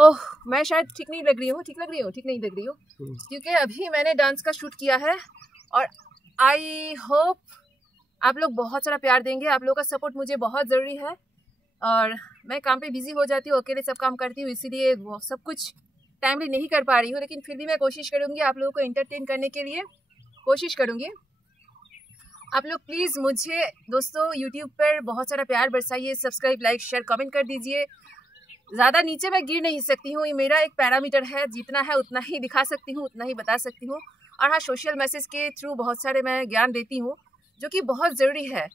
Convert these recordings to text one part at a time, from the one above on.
ओह, मैं शायद ठीक नहीं लग रही हूँ, ठीक नहीं लग रही हूँ क्योंकि अभी मैंने डांस का शूट किया है और आई होप आप लोग बहुत सारा प्यार देंगे। आप लोगों का सपोर्ट मुझे बहुत ज़रूरी है और मैं काम पे बिजी हो जाती हूँ, अकेले सब काम करती हूँ, इसीलिए वो सब कुछ टाइमली नहीं कर पा रही हूँ, लेकिन फिर भी मैं कोशिश करूँगी आप लोगों को एंटरटेन करने के लिए कोशिश करूँगी। आप लोग प्लीज़ मुझे दोस्तों यूट्यूब पर बहुत सारा प्यार बरसाइए, सब्सक्राइब, लाइक, शेयर, कमेंट कर दीजिए। ज़्यादा नीचे मैं गिर नहीं सकती हूँ, ये मेरा एक पैरामीटर है, जितना है उतना ही दिखा सकती हूँ, उतना ही बता सकती हूँ। और हाँ, सोशल मैसेज के थ्रू बहुत सारे मैं ज्ञान देती हूँ जो कि बहुत ज़रूरी है,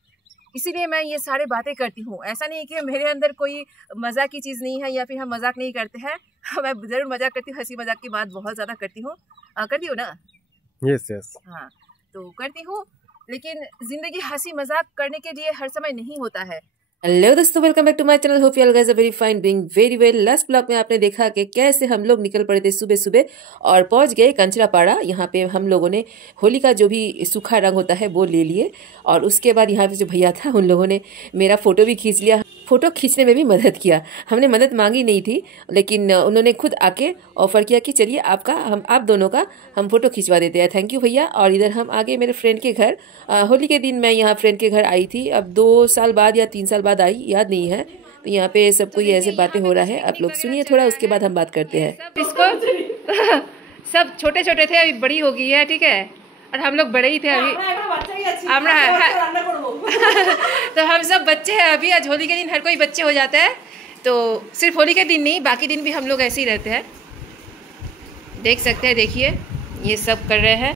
इसीलिए मैं ये सारे बातें करती हूँ। ऐसा नहीं है कि मेरे अंदर कोई मजाक की चीज़ नहीं है या फिर हम मजाक नहीं करते हैं। मैं ज़रूर मजाक करती हूँ, हंसी मजाक की बात बहुत ज़्यादा करती हूँ ना? यस। हाँ, तो करती हूँ, लेकिन ज़िंदगी हंसी मजाक करने के लिए हर समय नहीं होता है। हेलो दोस्तों, welcome back to my channel. Hope you all guys are very fine, being very well. Last blog में आपने देखा कि कैसे हम लोग निकल पड़े थे सुबह सुबह और पहुंच गए कंचरापाड़ा। यहाँ पे हम लोगों ने होली का जो भी सूखा रंग होता है वो ले लिए और उसके बाद यहाँ पे जो भैया था उन लोगों ने मेरा फोटो भी खींच लिया। फोटो खींचने में भी मदद किया, हमने मदद मांगी नहीं थी, लेकिन उन्होंने खुद आके ऑफर किया कि चलिए आप दोनों का हम फोटो खिंचवा देते हैं। थैंक यू भैया। और इधर हम आगे मेरे फ्रेंड के घर, होली के दिन मैं यहाँ फ्रेंड के घर आई थी, अब 2 साल बाद या 3 साल बाद आई, याद नहीं है। तो यहाँ पे सब कोई ऐसे बातें हो रहा है, आप लोग सुनिए थोड़ा, उसके बाद हम बात करते हैं। इसको सब छोटे छोटे थे, अभी बड़ी हो गई है, ठीक है, और हम लोग बड़े ही थे अभी। तो हम सब बच्चे हैं अभी। आज होली के दिन हर कोई बच्चे हो जाता है, तो सिर्फ होली के दिन नहीं, बाकी दिन भी हम लोग ऐसे ही रहते हैं। देख सकते हैं, देखिए ये सब कर रहे हैं।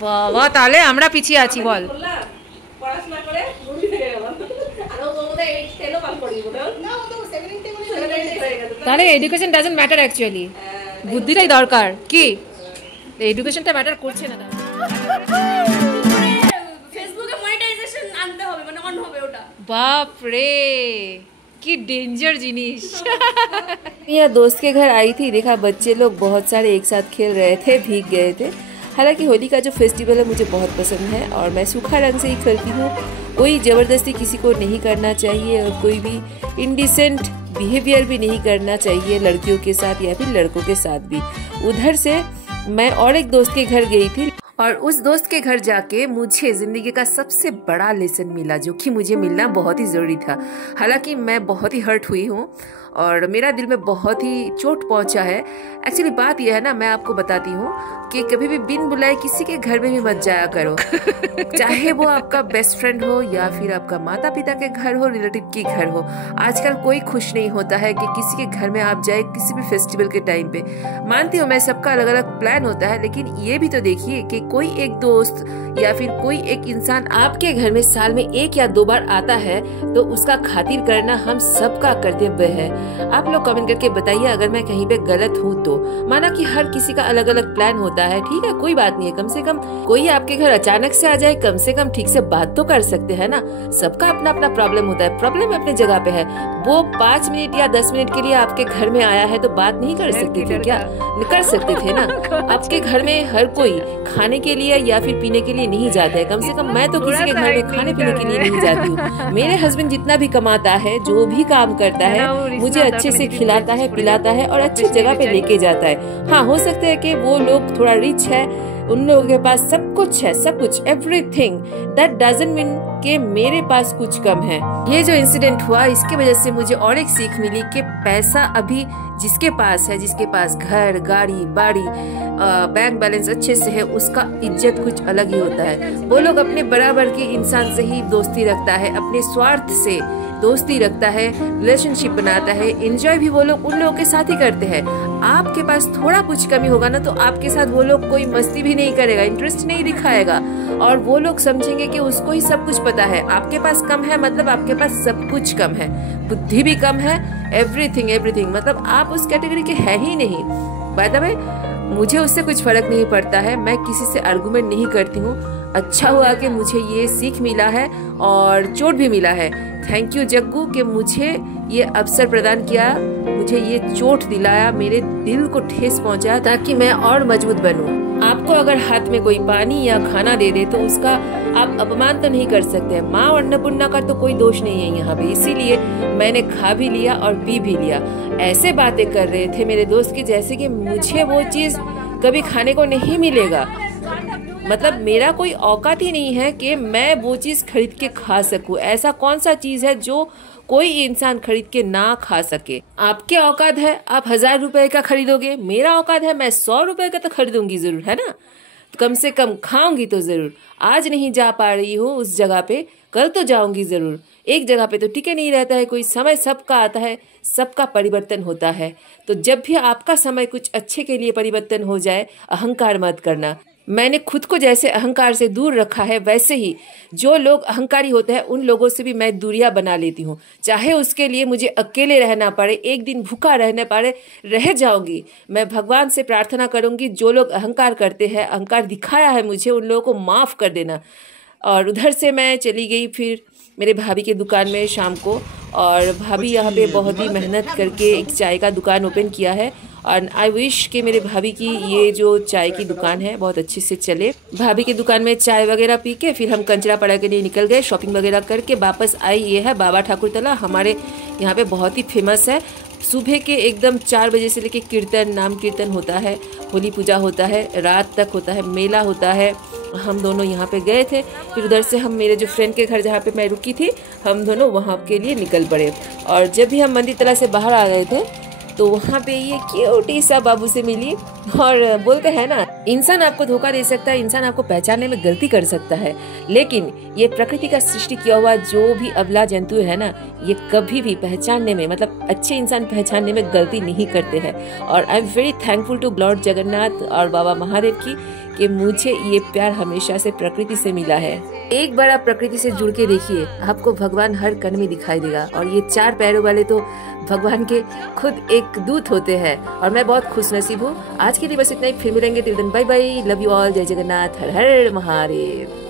বাবা, তাহলে আমরা পিছিয়ে আছি বল। তাহলে এডুকেশন ডাজন্ট ম্যাটার অ্যাকচুয়ালি, বুদ্ধিটাই দরকার। কি এডুকেশনটা ম্যাটার করছে না? ফেসবুকে মনিটাইজেশন আনতে হবে, মানে অন হবে ওটা। বাপ রে, की डेंजर जिनिस। यहाँ दोस्त के घर आई थी, देखा बच्चे लोग बहुत सारे एक साथ खेल रहे थे, भीग गए थे। हालांकि होली का जो फेस्टिवल है मुझे बहुत पसंद है और मैं सूखा रंग से ही खेलती हूँ। कोई ज़बरदस्ती किसी को नहीं करना चाहिए और कोई भी इनडिसेंट बिहेवियर भी नहीं करना चाहिए लड़कियों के साथ या फिर लड़कों के साथ भी। उधर से मैं और एक दोस्त के घर गई थी और उस दोस्त के घर जाके मुझे जिंदगी का सबसे बड़ा लेसन मिला, जो कि मुझे मिलना बहुत ही ज़रूरी था। हालांकि मैं बहुत ही हर्ट हुई हूँ और मेरा दिल में बहुत ही चोट पहुंचा है। एक्चुअली बात यह है ना, मैं आपको बताती हूँ कि कभी भी बिन बुलाए किसी के घर में भी मत जाया करो। चाहे वो आपका बेस्ट फ्रेंड हो या फिर आपका माता पिता के घर हो, रिलेटिव के घर हो। आजकल कोई खुश नहीं होता है कि किसी के घर में आप जाए किसी भी फेस्टिवल के टाइम पे। मानती हूँ मैं, सबका अलग अलग प्लान होता है, लेकिन ये भी तो देखिए कि कोई एक दोस्त या फिर कोई एक इंसान आपके घर में साल में 1 या 2 बार आता है, तो उसका खातिर करना हम सबका कर्तव्य है। आप लोग कमेंट करके बताइए अगर मैं कहीं पे गलत हूँ तो। माना कि हर किसी का अलग अलग प्लान होता है, ठीक है, कोई बात नहीं है। कम से कम कोई आपके घर अचानक से आ जाए, कम से कम ठीक से बात तो कर सकते हैं ना। सबका अपना अपना प्रॉब्लम होता है, प्रॉब्लम अपने जगह पे है। वो 5 मिनट या 10 मिनट के लिए आपके घर में आया है तो बात नहीं कर सकते थे क्या? कर सकते थे ना। आपके घर में हर कोई खाने के लिए या फिर पीने के लिए नहीं जाता है। कम से कम मैं तो किसी के घर में खाने पीने के लिए नहीं जाती हूँ। मेरे हस्बैंड जितना भी कमाता है, जो भी काम करता है, मुझे अच्छे से खिलाता है, पिलाता है और अच्छी जगह पे लेके जाता है। हाँ, हो सकता है कि वो लोग थोड़ा रिच है, उन लोगों के पास सब कुछ है, सब कुछ, एवरीथिंग। दैट डजंट मीन कि मेरे पास कुछ कम है। ये जो इंसिडेंट हुआ, इसके वजह से मुझे और एक सीख मिली कि पैसा अभी जिसके पास है, जिसके पास घर, गाड़ी, बाड़ी, बैंक बैलेंस अच्छे से है, उसका इज्जत कुछ अलग ही होता है। वो लोग अपने बराबर के इंसान से ही दोस्ती रखता है, अपने स्वार्थ से दोस्ती रखता है, रिलेशनशिप बनाता है, एंजॉय भी वो लोग उन लोगों के साथ ही करते हैं। आपके पास थोड़ा कुछ कमी होगा ना, तो आपके साथ वो लोग कोई मस्ती भी नहीं करेगा, इंटरेस्ट नहीं दिखाएगा और वो लोग समझेंगे कि उसको ही सब कुछ पता है। आपके पास कम है मतलब आपके पास सब कुछ कम है, बुद्धि भी कम है, एवरीथिंग मतलब आप उस कैटेगरी के है ही नहीं। बाय द वे, मुझे उससे कुछ फर्क नहीं पड़ता है, मैं किसी से आर्गुमेंट नहीं करती हूँ। अच्छा हुआ कि मुझे ये सीख मिला है और चोट भी मिला है। थैंक यू जग्गू कि मुझे ये अवसर प्रदान किया, मुझे ये चोट दिलाया, मेरे दिल को ठेस पहुंचा ताकि मैं और मजबूत बनूं। आपको अगर हाथ में कोई पानी या खाना दे दे तो उसका आप अपमान तो नहीं कर सकते। माँ और अन्नपूर्णा का तो कोई दोष नहीं है यहाँ पे, इसीलिए मैंने खा भी लिया और पी भी लिया। ऐसे बातें कर रहे थे मेरे दोस्त की जैसे कि मुझे वो चीज कभी खाने को नहीं मिलेगा। मतलब मेरा कोई औकात ही नहीं है कि मैं वो चीज खरीद के खा सकूं। ऐसा कौन सा चीज है जो कोई इंसान खरीद के ना खा सके? आपके औकात है आप 1000 रुपए का खरीदोगे, मेरा औकात है मैं 100 रुपए का तो खरीदूंगी जरूर, है ना। कम से कम खाऊंगी तो जरूर। आज नहीं जा पा रही हूँ उस जगह पे, कल तो जाऊंगी जरूर। एक जगह पे तो टिके नहीं रहता है कोई, समय सबका आता है, सबका परिवर्तन होता है। तो जब भी आपका समय कुछ अच्छे के लिए परिवर्तन हो जाए, अहंकार मत करना। मैंने खुद को जैसे अहंकार से दूर रखा है, वैसे ही जो लोग अहंकारी होते हैं उन लोगों से भी मैं दूरियां बना लेती हूँ। चाहे उसके लिए मुझे अकेले रहना पड़े, एक दिन भूखा रहने पड़े, रह जाऊंगी। मैं भगवान से प्रार्थना करूंगी जो लोग अहंकार करते हैं, अहंकार दिखाया है मुझे, उन लोगों को माफ कर देना। और उधर से मैं चली गई फिर मेरे भाभी के दुकान में शाम को, और भाभी यहाँ पे बहुत ही मेहनत करके एक चाय का दुकान ओपन किया है। और आई विश कि मेरे भाभी की ये जो चाय की दुकान है बहुत अच्छे से चले। भाभी की दुकान में चाय वगैरह पी के फिर हम कंचरापाड़ा के लिए निकल गए, शॉपिंग वगैरह करके वापस आई। ये है बाबा ठाकुर तला, हमारे यहाँ पे बहुत ही फेमस है। सुबह के एकदम 4 बजे से लेके कीर्तन, नाम कीर्तन होता है, होली पूजा होता है, रात तक होता है, मेला होता है। हम दोनों यहाँ पे गए थे, फिर उधर से हम मेरे जो फ्रेंड के घर जहाँ पे मैं रुकी थी, हम दोनों वहाँ के लिए निकल पड़े। और जब भी हम मंदिर तला से बाहर आ गए थे तो वहाँ पे ये क्यूटी सा बाबू से मिली। और बोलते हैं ना, इंसान आपको धोखा दे सकता है, इंसान आपको पहचानने में गलती कर सकता है, लेकिन ये प्रकृति का सृष्टि किया हुआ जो भी अबला जंतु है ना, ये कभी भी पहचानने में, मतलब अच्छे इंसान पहचानने में गलती नहीं करते हैं। और I am very thankful to Lord Jagannath और बाबा महादेव की कि मुझे ये प्यार हमेशा से प्रकृति से मिला है। एक बार आप प्रकृति से जुड़ के देखिए, आपको भगवान हर कण में दिखाई देगा। और ये 4 पैरों वाले तो भगवान के खुद एक दूत होते हैं, और मैं बहुत खुश नसीब हूँ। आज के लिए बस इतना ही, फिर मिलेंगे। Till then bye bye, love you all, जय जगन्नाथ, हर हर महादेव।